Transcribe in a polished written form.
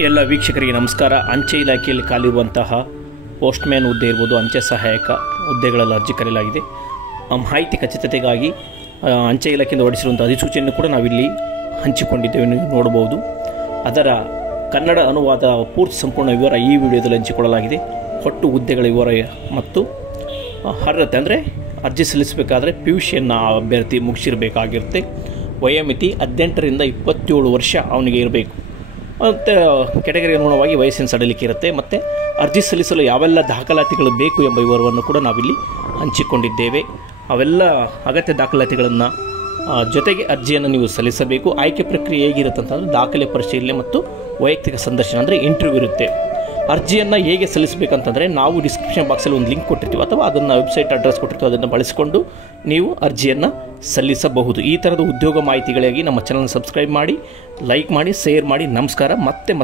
ಎಲ್ಲ ವೀಕ್ಷಕರಿಗೆ ನಮಸ್ಕಾರ. ಅಂಚೆ ಇಲಾಖೆಯಲ್ಲಿ ಖಾಲಿರುವಂತಹ ಪೋಸ್ಟ್ಮ್ಯಾನ್ ಹುದ್ದೆ ಇರ್ಬೋದು, ಅಂಚೆ ಸಹಾಯಕ ಹುದ್ದೆಗಳಲ್ಲಿ ಅರ್ಜಿ ಕರೆಯಲಾಗಿದೆ. ಮಾಹಿತಿ ಖಚಿತತೆಗಾಗಿ ಅಂಚೆ ಇಲಾಖೆಯಿಂದ ಹೊರಡಿಸಿರುವಂಥ ಅಧಿಸೂಚನೆಯನ್ನು ಕೂಡ ನಾವಿಲ್ಲಿ ಹಂಚಿಕೊಂಡಿದ್ದೇವೆ, ನೀವು ನೋಡಬಹುದು. ಅದರ ಕನ್ನಡ ಅನುವಾದ ಪೂರ್ತಿ ಸಂಪೂರ್ಣ ವಿವರ ಈ ವಿಡಿಯೋದಲ್ಲಿ ಹಂಚಿಕೊಳ್ಳಲಾಗಿದೆ. ಒಟ್ಟು ಹುದ್ದೆಗಳ ವಿವರ ಮತ್ತು ಅರ್ಹತೆ ಅಂದರೆ ಅರ್ಜಿ ಸಲ್ಲಿಸಬೇಕಾದ್ರೆ PUCಯನ್ನು ಅಭ್ಯರ್ಥಿ ಮುಗಿಸಿರಬೇಕಾಗಿರುತ್ತೆ. ವಯೋಮಿತಿ 18ರಿಂದ 27 ವರ್ಷ ಅವನಿಗೆ ಇರಬೇಕು. ಮತ್ತು ಕೆಟಗರಿ ಅನುಗುಣವಾಗಿ ವಯಸ್ಸಿನ ಸಡಿಲಿಕೆ ಇರುತ್ತೆ. ಮತ್ತು ಅರ್ಜಿ ಸಲ್ಲಿಸಲು ಯಾವೆಲ್ಲ ದಾಖಲಾತಿಗಳು ಬೇಕು ಎಂಬ ವಿವರವನ್ನು ಕೂಡ ನಾವಿಲ್ಲಿ ಹಂಚಿಕೊಂಡಿದ್ದೇವೆ. ಅವೆಲ್ಲ ಅಗತ್ಯ ದಾಖಲಾತಿಗಳನ್ನು ಜೊತೆಗೆ ಅರ್ಜಿಯನ್ನು ನೀವು ಸಲ್ಲಿಸಬೇಕು. ಆಯ್ಕೆ ಪ್ರಕ್ರಿಯೆ ಹೇಗಿರುತ್ತೆ ಅಂತಂದರೆ ದಾಖಲೆ ಪರಿಶೀಲನೆ ಮತ್ತು ವೈಯಕ್ತಿಕ ಸಂದರ್ಶನ ಅಂದರೆ ಇಂಟರ್ವ್ಯೂ ಇರುತ್ತೆ. ಅರ್ಜಿಯನ್ನು ಹೇಗೆ ಸಲ್ಲಿಸಬೇಕಂತಂದರೆ ನಾವು ಡಿಸ್ಕ್ರಿಪ್ಷನ್ ಬಾಕ್ಸಲ್ಲಿ ಒಂದು ಲಿಂಕ್ ಕೊಟ್ಟಿರ್ತೀವಿ ಅಥವಾ ಅದನ್ನು ವೆಬ್ಸೈಟ್ ಅಡ್ರೆಸ್ ಕೊಟ್ಟಿರ್ತೀವಿ, ಅದನ್ನು ಬಳಸಿಕೊಂಡು ನೀವು ಅರ್ಜಿಯನ್ನು ಸಲ್ಲಿಸಬಹುದು. ಈ ಥರದ ಉದ್ಯೋಗ ಮಾಹಿತಿಗಳಿಗಾಗಿ ನಮ್ಮ ಚಾನಲ್ ಸಬ್ಸ್ಕ್ರೈಬ್ ಮಾಡಿ, ಲೈಕ್ ಮಾಡಿ, ಶೇರ್ ಮಾಡಿ. ನಮಸ್ಕಾರ. ಮತ್ತೆ